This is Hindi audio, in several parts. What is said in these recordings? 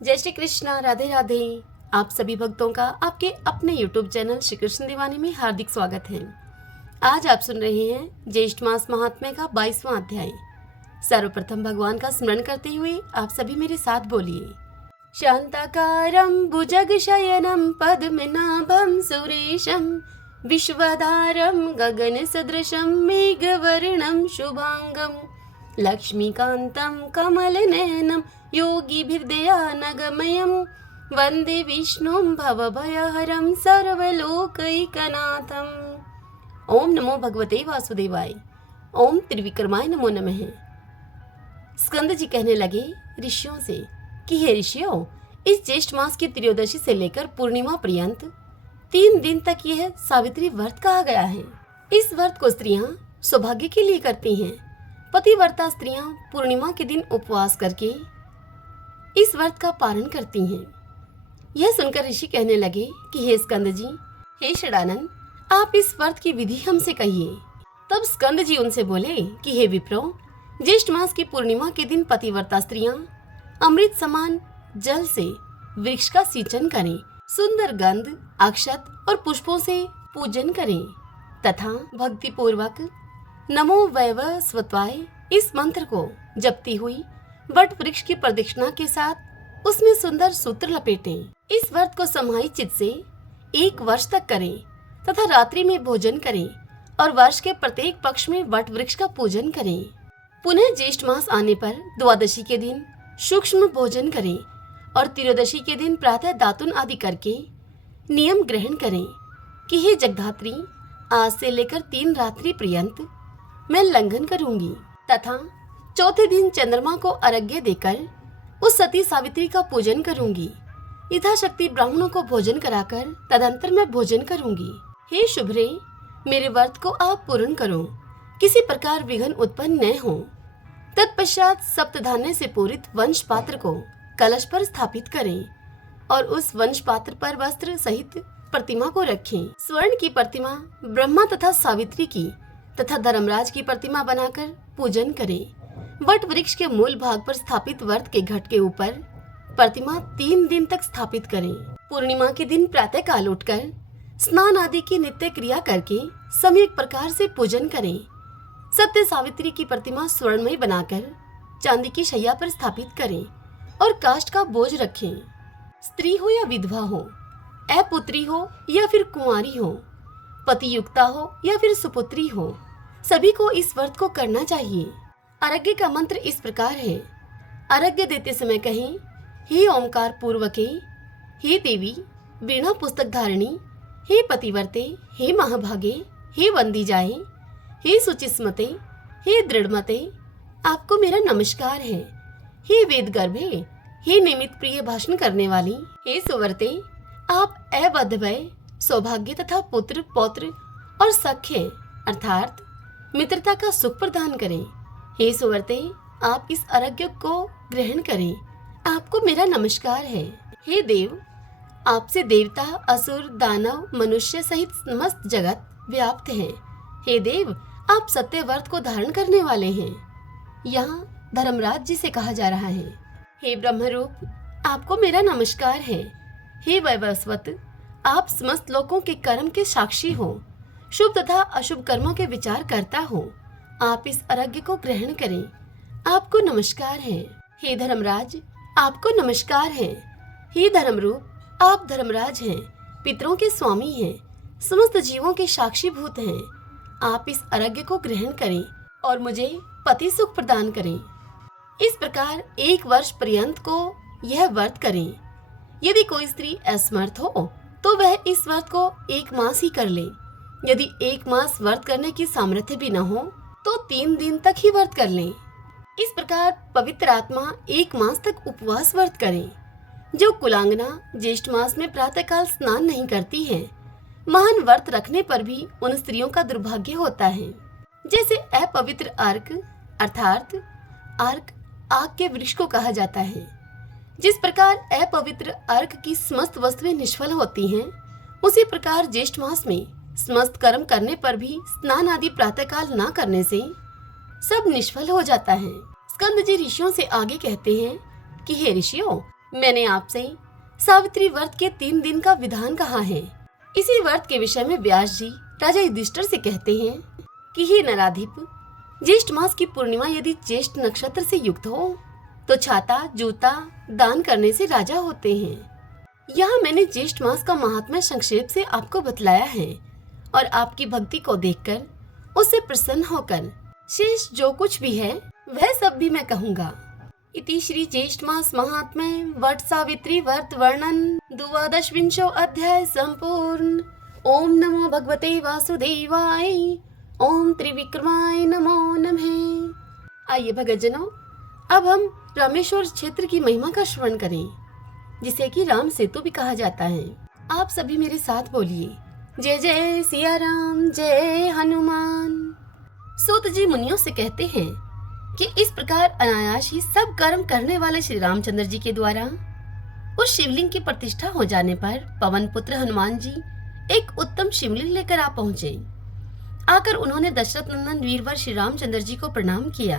जय श्री कृष्णा, राधे राधे। आप सभी भक्तों का आपके अपने YouTube चैनल श्री कृष्ण दीवानी में हार्दिक स्वागत है। आज आप सुन रहे हैं ज्येष्ठ मास महात्म्य का 22वां अध्याय। सर्वप्रथम भगवान का स्मरण करते हुए आप सभी मेरे साथ बोलिए। शांताकारं भुजगशयनं पद्मनाभं सुरेशं विश्वधारं गगनसदृशं मेघवर्णं शुभांगं लक्ष्मीकान्तं कमलनयनं योगिभिर्दयानगमयं वन्दे विष्णुं भवभयहरं सर्वलोकैकनाथम्। ओम नमो भगवते वासुदेवाय। ओम त्रिविक्रमाय नमो नमः। स्कंद जी कहने लगे ऋषियों से कि हे ऋषियों, इस ज्येष्ठ मास की त्रयोदशी से लेकर पूर्णिमा पर्यंत 3 दिन तक यह सावित्री व्रत कहा गया है। इस व्रत को स्त्रियां सौभाग्य के लिए करती हैं। पतिव्रता स्त्रियां पूर्णिमा के दिन उपवास करके इस व्रत का पालन करती हैं। यह सुनकर ऋषि कहने लगे कि हे स्कंद जी, हे षडानन, आप इस व्रत की विधि हमसे कहिए। तब स्कंद जी उनसे बोले कि हे विप्रो, ज्येष्ठ मास की पूर्णिमा के दिन पतिव्रता स्त्रियां अमृत समान जल से वृक्ष का सिंचन करें, सुंदर गंध, अक्षत और पुष्पों से पूजन करें तथा भक्ति पूर्वक नमो वैव स्वत्वाय इस मंत्र को जपती हुई वट वृक्ष की प्रदक्षिणा के साथ उसमें सुंदर सूत्र लपेटें। इस व्रत को समाहित चित्त से 1 वर्ष तक करें तथा रात्रि में भोजन करें और वर्ष के प्रत्येक पक्ष में वट वृक्ष का पूजन करें। पुनः ज्येष्ठ मास आने पर द्वादशी के दिन सूक्ष्म भोजन करें और त्रयोदशी के दिन प्रातः दातुन आदि करके नियम ग्रहण करें कि हे जगधात्री, आज से लेकर 3 रात्रि पर्यंत मैं लंघन करूंगी तथा चौथे दिन चंद्रमा को अर्घ्य देकर उस सती सावित्री का पूजन करूंगी। यथाशक्ति ब्राह्मणों को भोजन कराकर तदंतर मैं भोजन करूंगी। हे शुभ्रे, मेरे व्रत को आप पूर्ण करो, किसी प्रकार विघ्न उत्पन्न न हो। तत्पश्चात सप्तधान्य से पूरित वंश पात्र को कलश पर स्थापित करें और उस वंश पात्र पर वस्त्र सहित प्रतिमा को रखें। स्वर्ण की प्रतिमा ब्रह्मा तथा सावित्री की तथा धर्मराज की प्रतिमा बनाकर पूजन करें। वट वृक्ष के मूल भाग पर स्थापित व्रत के घट के ऊपर प्रतिमा 3 दिन तक स्थापित करें। पूर्णिमा के दिन प्रातः काल उठकर स्नान आदि की नित्य क्रिया करके सम्यक प्रकार से पूजन करें। सत्य सावित्री की प्रतिमा स्वर्णमय बनाकर चांदी की शैया पर स्थापित करें और काष्ठ का बोझ रखें। स्त्री हो या विधवा हो, अपुत्री हो या फिर कुंवारी हो, पतियुक्ता हो या फिर सुपुत्री हो, सभी को इस व्रत को करना चाहिए। अर्घ्य का मंत्र इस प्रकार है। अर्घ्य देते समय कहें, हे ओंकार पूर्वके, हे देवी वीणा पुस्तक धारिणी, हे पतिवर्ते, हे महाभागे, हे वंदी जाए, हे सुचिस्मते, हे दृढ़मते, आपको मेरा नमस्कार है। हे वेद गर्भे, हे निमित प्रिय भाषण करने वाली, हे सुवर्ते, आप अवधभय सौभाग्य तथा पुत्र पौत्र और सख्य अर्थात मित्रता का सुख प्रदान करें। हे सुवर्ते, आप इस अर्घ्य को ग्रहण करें, आपको मेरा नमस्कार है। हे देव, आपसे देवता, असुर, दानव, मनुष्य सहित समस्त जगत व्याप्त है। हे देव, आप सत्य व्रत को धारण करने वाले हैं। यहाँ धर्मराज जी से कहा जा रहा है। हे ब्रह्मरूप, आपको मेरा नमस्कार है। हे वैवस्वत, आप समस्त लोगों के कर्म के साक्षी हो, शुभ तथा अशुभ कर्मों के विचार करता हो। आप इस अर्घ्य को ग्रहण करें, आपको नमस्कार है। हे धर्मराज, आपको नमस्कार है। हे धर्मरूप, आप धर्मराज हैं, पितरों के स्वामी हैं, समस्त जीवों के साक्षीभूत हैं। आप इस अर्घ्य को ग्रहण करें और मुझे पति सुख प्रदान करें। इस प्रकार 1 वर्ष पर्यंत को यह व्रत करें। यदि कोई स्त्री असमर्थ हो तो वह इस व्रत को 1 मास ही कर ले। यदि 1 मास व्रत करने की सामर्थ्य भी न हो तो 3 दिन तक ही व्रत कर लें। इस प्रकार पवित्र आत्मा 1 मास तक उपवास व्रत करें। जो कुलांगना ज्येष्ठ मास में प्रातःकाल स्नान नहीं करती है, महान व्रत रखने पर भी उन स्त्रियों का दुर्भाग्य होता है। जैसे अपवित्र अर्क अर्थात अर्क आग के वृक्ष को कहा जाता है। जिस प्रकार अपवित्र अर्क की समस्त वस्तुएं निष्फल होती हैं, उसी प्रकार ज्येष्ठ मास में समस्त कर्म करने पर भी स्नान आदि प्रातःकाल न करने से सब निष्फल हो जाता है। स्कंद जी ऋषियों से आगे कहते हैं कि हे ऋषियों, मैंने आपसे सावित्री व्रत के 3 दिन का विधान कहा है। इसी व्रत के विषय में व्यास जी राजा युधिष्ठिर से कहते हैं कि हे नराधिप, ज्येष्ठ मास की पूर्णिमा यदि ज्येष्ठ नक्षत्र से युक्त हो तो छाता जूता दान करने से राजा होते हैं। यहाँ मैंने ज्येष्ठ मास का महात्म्य संक्षेप से आपको बतलाया है और आपकी भक्ति को देखकर उससे प्रसन्न होकर शेष जो कुछ भी है वह सब भी मैं कहूँगा। इति श्री ज्येष्ठ मास महात्म्य वट सावित्री व्रत वर्णन 12 अध्याय संपूर्ण। ओम नमो भगवते वासुदेवाय। ओम त्रिविक्रमाय नमो नमः। आइए भगतजनों, अब हम रामेश्वर क्षेत्र की महिमा का श्रवण करें, जिसे कि राम सेतु भी कहा जाता है। आप सभी मेरे साथ बोलिए, जय जय सिया राम, जय हनुमान। सूत जी मुनियों से कहते हैं कि इस प्रकार अनायास ही सब कर्म करने वाले श्री रामचंद्र जी के द्वारा उस शिवलिंग की प्रतिष्ठा हो जाने पर पवन पुत्र हनुमान जी एक उत्तम शिवलिंग लेकर आ पहुंचे। आकर उन्होंने दशरथ नंदन वीरवर श्री रामचंद्र जी को प्रणाम किया।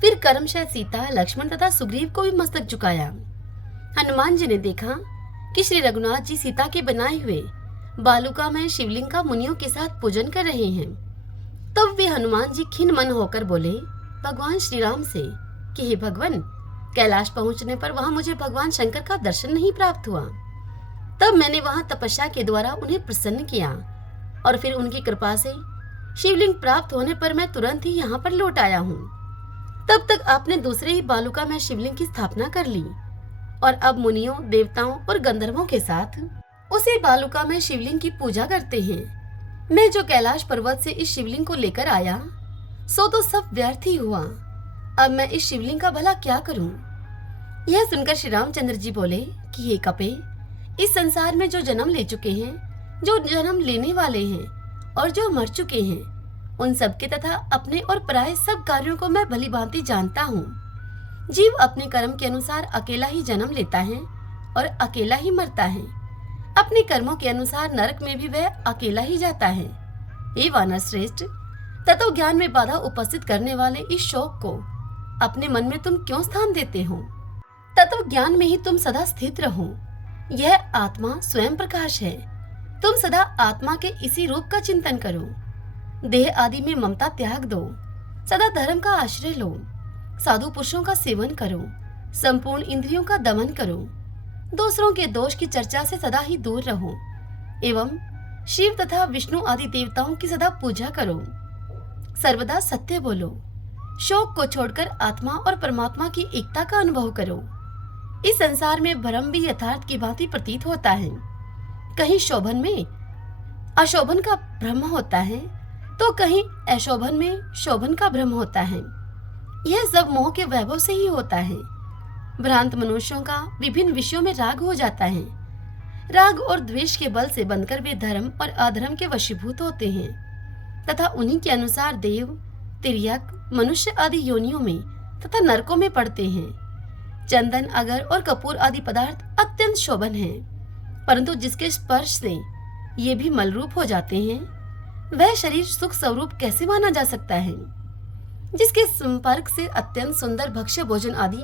फिर कर्मशः सीता, लक्ष्मण तथा सुग्रीव को भी मस्तक झुकाया। हनुमान जी ने देखा कि श्री रघुनाथ जी सीता के बनाए हुए बालुका में शिवलिंग का मुनियों के साथ पूजन कर रहे हैं। तब वे हनुमान जी खिन्न मन होकर बोले भगवान श्री राम से कि हे भगवान, कैलाश पहुंचने पर वहां मुझे भगवान शंकर का दर्शन नहीं प्राप्त हुआ। तब मैंने वहां तपस्या के द्वारा उन्हें प्रसन्न किया और फिर उनकी कृपा से शिवलिंग प्राप्त होने पर मैं तुरंत ही यहाँ पर लौट आया हूँ। तब तक आपने दूसरे ही बालुका में शिवलिंग की स्थापना कर ली और अब मुनियों, देवताओं और गंधर्वों के साथ उसी बालुका में शिवलिंग की पूजा करते हैं। मैं जो कैलाश पर्वत से इस शिवलिंग को लेकर आया सो तो सब व्यर्थ ही हुआ। अब मैं इस शिवलिंग का भला क्या करूं? यह सुनकर श्री रामचंद्र जी बोले कि हे कपे, इस संसार में जो जन्म ले चुके हैं, जो जन्म लेने वाले हैं और जो मर चुके हैं, उन सबके तथा अपने और पराये सब कार्यों को मैं भली भांति जानता हूँ। जीव अपने कर्म के अनुसार अकेला ही जन्म लेता है और अकेला ही मरता है। अपने कर्मों के अनुसार नरक में भी वह अकेला ही जाता है। हे वानर श्रेष्ठ, तत्व ज्ञान में बाधा उपस्थित करने वाले इस शोक को अपने मन में तुम क्यों स्थान देते हो? तत्व ज्ञान में ही तुम सदा स्थित रहो। यह आत्मा स्वयं प्रकाश है। तुम सदा आत्मा के इसी रूप का चिंतन करो। देह आदि में ममता त्याग दो। सदा धर्म का आश्रय लो। साधु पुरुषों का सेवन करो। संपूर्ण इंद्रियों का दमन करो। दूसरों के दोष की चर्चा से सदा ही दूर रहो एवं शिव तथा विष्णु आदि देवताओं की सदा पूजा करो। सर्वदा सत्य बोलो। शोक को छोड़कर आत्मा और परमात्मा की एकता का अनुभव करो। इस संसार में भ्रम भी यथार्थ की भांति प्रतीत होता है। कहीं शोभन में अशोभन का भ्रम होता है तो कहीं अशोभन में शोभन का भ्रम होता है। यह सब मोह के वैभव से ही होता है। भ्रांत मनुष्यों का विभिन्न विषयों में राग हो जाता है। राग और द्वेष के बल से बंधकर वे धर्म और अधर्म के वशीभूत होते हैं तथा उन्हीं के अनुसार देव, तिर्यक, मनुष्य आदि योनियों में तथा नरकों में पड़ते हैं। चंदन, अगर और कपूर आदि पदार्थ अत्यंत शोभन हैं, परंतु जिसके स्पर्श से ये भी मलरूप हो जाते हैं, वह शरीर सुख स्वरूप कैसे माना जा सकता है? जिसके संपर्क से अत्यंत सुंदर भक्ष्य भोजन आदि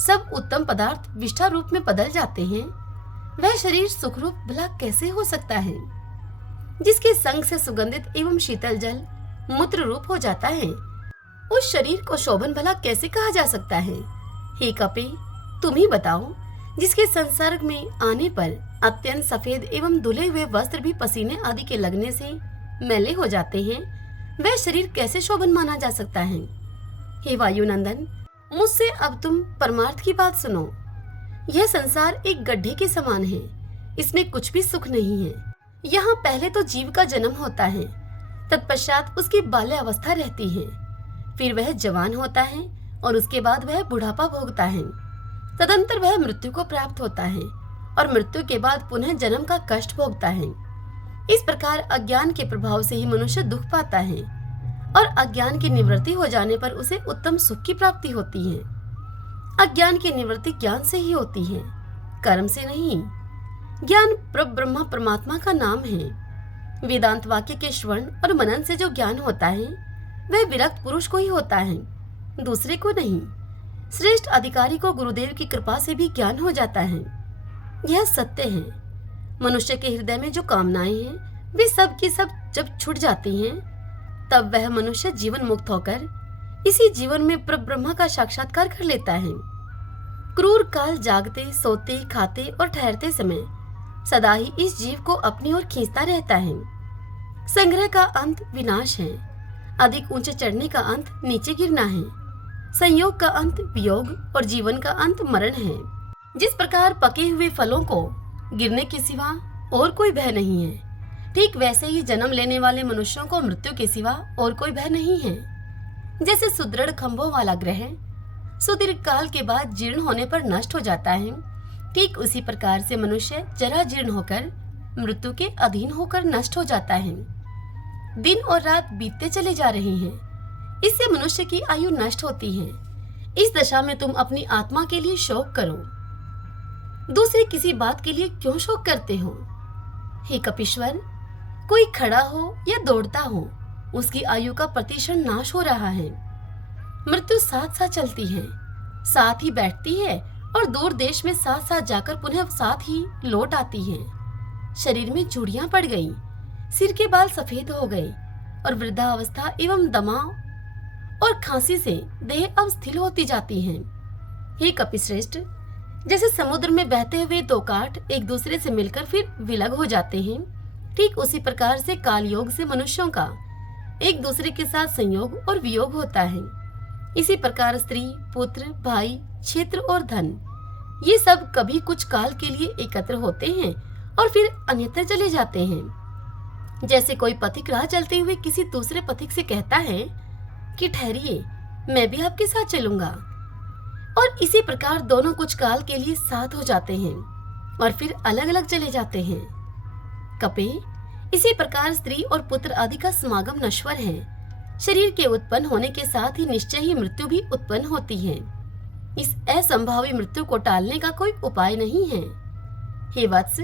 सब उत्तम पदार्थ विष्ठा रूप में बदल जाते हैं, वह शरीर सुखरूप भला कैसे हो सकता है? जिसके संग से सुगंधित एवं शीतल जल मूत्र रूप हो जाता है, उस शरीर को शोभन भला कैसे कहा जा सकता है? हे कपे, तुम ही बताओ। जिसके संसर्ग में आने पर अत्यंत सफेद एवं धुले हुए वस्त्र भी पसीने आदि के लगने से मैले हो जाते हैं, वह शरीर कैसे शोभन माना जा सकता है? हे वायुनंदन, मुझसे अब तुम परमार्थ की बात सुनो। यह संसार एक गड्ढे के समान है। इसमें कुछ भी सुख नहीं है। यहाँ पहले तो जीव का जन्म होता है, तत्पश्चात उसकी बाल्यावस्था रहती है, फिर वह जवान होता है और उसके बाद वह बुढ़ापा भोगता है। तदंतर वह मृत्यु को प्राप्त होता है और मृत्यु के बाद पुनः जन्म का कष्ट भोगता है। इस प्रकार अज्ञान के प्रभाव से ही मनुष्य दुख पाता है और अज्ञान की निवृत्ति हो जाने पर उसे उत्तम सुख की प्राप्ति होती है। अज्ञान की निवृत्ति ज्ञान से ही होती है, कर्म से नहीं। ज्ञान ब्रह्मा परमात्मा का नाम है। वेदांत वाक्य के श्रवण और मनन से जो ज्ञान होता है वह विरक्त पुरुष को ही होता है, दूसरे को नहीं। श्रेष्ठ अधिकारी को गुरुदेव की कृपा से भी ज्ञान हो जाता है। यह सत्य है। मनुष्य के हृदय में जो कामनाएं हैं वे सब की सब जब छूट जाती हैं, तब वह मनुष्य जीवन मुक्त होकर इसी जीवन में परब्रह्म का साक्षात्कार कर लेता है। क्रूर काल जागते, सोते, खाते और ठहरते समय सदा ही इस जीव को अपनी ओर खींचता रहता है। संग्रह का अंत विनाश है, अधिक ऊंचे चढ़ने का अंत नीचे गिरना है, संयोग का अंत वियोग और जीवन का अंत मरण है। जिस प्रकार पके हुए फलों को गिरने के सिवा और कोई भय नहीं है, ठीक वैसे ही जन्म लेने वाले मनुष्यों को मृत्यु के सिवा और कोई भय नहीं है। जैसे सुदृढ़ खंभों वाला ग्रह सुदीर्घ काल के बाद जीर्ण होने पर नष्ट हो जाता है, ठीक उसी प्रकार से मनुष्य जरा जीर्ण होकर मृत्यु के अधीन होकर नष्ट हो जाता है। दिन और रात बीतते चले जा रहे हैं, इससे मनुष्य की आयु नष्ट होती है। इस दशा में तुम अपनी आत्मा के लिए शोक करो, दूसरे किसी बात के लिए क्यों शोक करते हो? हे कपीश्वर, कोई खड़ा हो या दौड़ता हो, उसकी आयु का प्रतिशत नाश हो रहा है। मृत्यु साथ साथ चलती है, साथ ही बैठती है और दूर देश में साथ साथ जाकर पुनः साथ ही लौट आती है। शरीर में चूड़ियां पड़ गई, सिर के बाल सफेद हो गए और वृद्धावस्था एवं दमा और खांसी से देह अब स्थिर होती जाती है। हे कपिश्रेष्ठ, जैसे समुद्र में बहते हुए दो काठ एक दूसरे से मिलकर फिर विलग हो जाते हैं, ठीक उसी प्रकार से कालयोग से मनुष्यों का एक दूसरे के साथ संयोग और वियोग होता है। इसी प्रकार स्त्री, पुत्र, भाई, क्षेत्र और धन, ये सब कभी कुछ काल के लिए एकत्र होते हैं और फिर अन्यत्र चले जाते हैं। जैसे कोई पथिक राह चलते हुए किसी दूसरे पथिक से कहता है कि ठहरिए, मैं भी आपके साथ चलूंगा, और इसी प्रकार दोनों कुछ काल के लिए साथ हो जाते हैं और फिर अलग अलग चले जाते हैं। कपे, इसी प्रकार स्त्री और पुत्र आदि का समागम नश्वर है। शरीर के उत्पन्न होने के साथ ही निश्चय ही मृत्यु भी उत्पन्न होती है। इस असंभावी मृत्यु को टालने का कोई उपाय नहीं है। हे वत्स,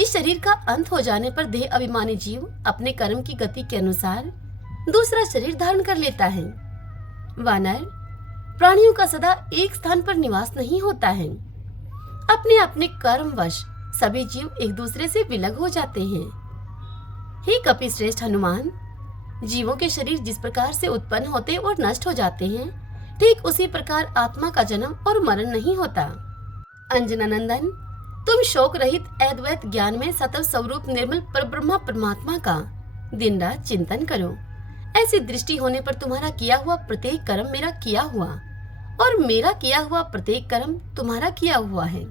इस शरीर का अंत हो जाने पर देह अभिमानी जीव अपने कर्म की गति के अनुसार दूसरा शरीर धारण कर लेता है। वानर, प्राणियों का सदा एक स्थान पर निवास नहीं होता है। अपने अपने कर्मवश सभी जीव एक दूसरे से विलग हो जाते हैं। हे कपिश्रेष्ठ हनुमान, जीवों के शरीर जिस प्रकार से उत्पन्न होते और नष्ट हो जाते हैं, ठीक उसी प्रकार आत्मा का जन्म और मरण नहीं होता। अंजनानंदन, तुम शोक रहित अद्वैत ज्ञान में सतत स्वरूप निर्मल परब्रह्म परमात्मा का दिन रात चिंतन करो। ऐसी दृष्टि होने पर तुम्हारा किया हुआ प्रत्येक कर्म मेरा किया हुआ और मेरा किया हुआ प्रत्येक कर्म तुम्हारा किया हुआ है।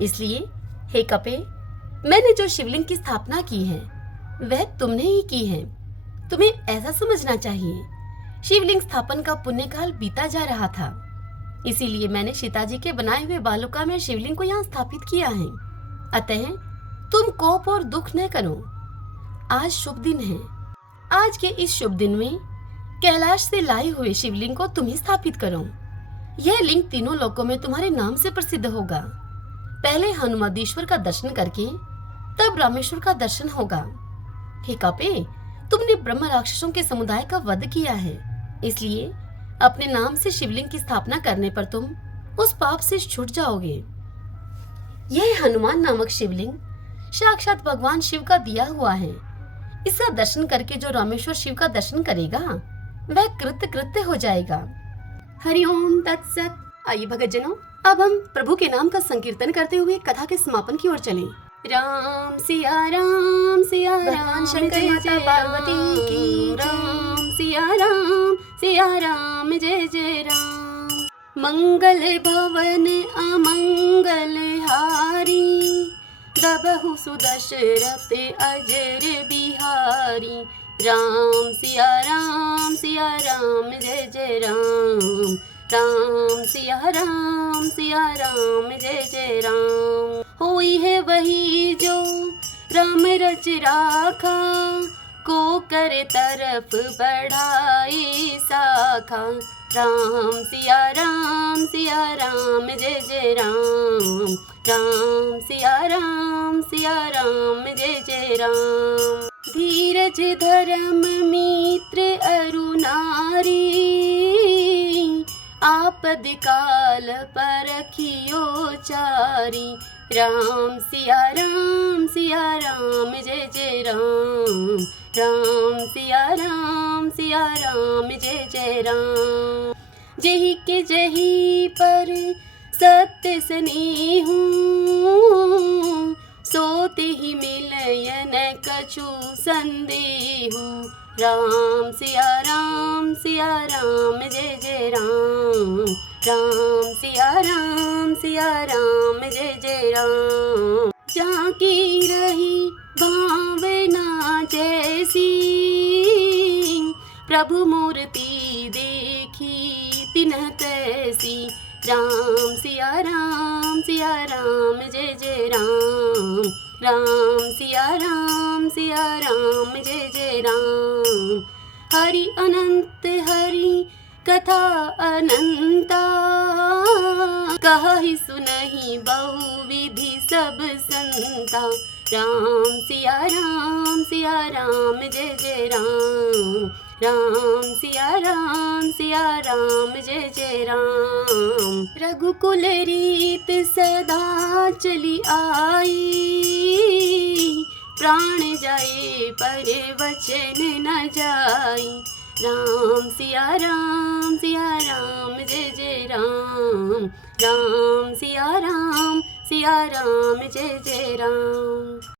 इसलिए हे कपे, मैंने जो शिवलिंग की स्थापना की है वह तुमने ही की है। तुम्हें ऐसा समझना चाहिए, शिवलिंग स्थापन का पुण्यकाल बीता जा रहा था, इसीलिए मैंने सीताजी के बनाए हुए बालुका में शिवलिंग को यहाँ स्थापित किया है। अतः तुम कोप और दुख न करो। आज शुभ दिन है। आज के इस शुभ दिन में कैलाश से लाए हुए शिवलिंग को तुम ही स्थापित करो। यह लिंग तीनों लोकों में तुम्हारे नाम से प्रसिद्ध होगा। पहले हनुमंतेश्वर का दर्शन करके तब रामेश्वर का दर्शन होगा। हे कपे, तुमने ब्रह्म राक्षसों के समुदाय का वध किया है, इसलिए अपने नाम से शिवलिंग की स्थापना करने पर तुम उस पाप से छूट जाओगे। यह हनुमान नामक शिवलिंग साक्षात भगवान शिव का दिया हुआ है। इसका दर्शन करके जो रामेश्वर शिव का दर्शन करेगा वह कृत्य कृत्य हो जाएगा। हरिओम तत्सत। आइए भक्तजनों, अब हम प्रभु के नाम का संकीर्तन करते हुए कथा के समापन की ओर चलें। राम सिया राम सिया राम, शंकर माता पार्वती की राम सिया राम जय जय राम। मंगल भवन अमंगल हारी, दबहु सुदशरथ अजर बिहारी। राम सिया राम जय जय राम। राम सिया राम जय जय राम। होई है वही जो राम रच राखा, को कर तरफ बढ़ाए शाखा। राम सिया राम जय जय राम। राम सिया राम जय जय राम। धीरज धर्म मित्र अरु नारी, आप आपद काल परखियो चारी। राम सिया राम जय जय राम। राम सिया राम जय जय राम। जही के जही पर सत्य स्नेहु, सोते ही मिलयन कछु संदेहु। राम सिया राम जय जय राम। राम सिया राम जय जय राम। जाकी रही भावना जैसी, प्रभु मूर्ति देखी तिन्ह तैसी। राम सिया राम जय जय राम। राम सिया राम जय जय राम। हरि अनंत हरि कथा अनंता, कहि सुनहि बहुविधि सब संता। राम सिया राम जय जय राम। राम सिया राम जय जय राम। रघुकुल रीत सदा चली आई, प्राण जाए पर वचन न जाई। राम सिया राम जय जय राम। राम सिया राम जय जय राम।